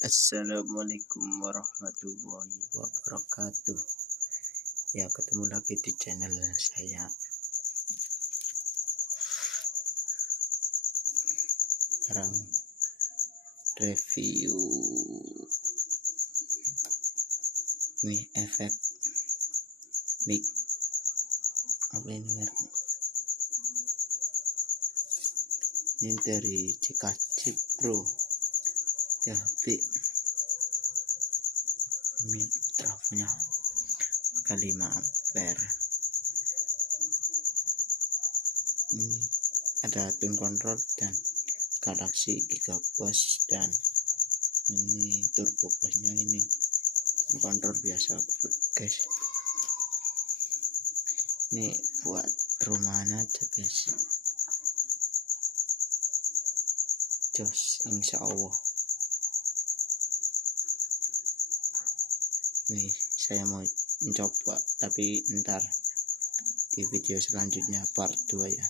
Assalamualaikum warahmatullahi wabarakatuh. Ya, ketemu lagi di channel saya. Sekarang review nih efek mic. Apa ini mereknya? Ini dari Cikacip Pro. Tapi ini trafonya pakai 5 ampere. Ini ada tune control dan galaksi gigabos, dan ini turbo bassnya. Ini tune control biasa guys. Ini buat rumahan aja guys. Jos, insya Allah. Nih saya mau mencoba, tapi ntar di video selanjutnya part 2 ya.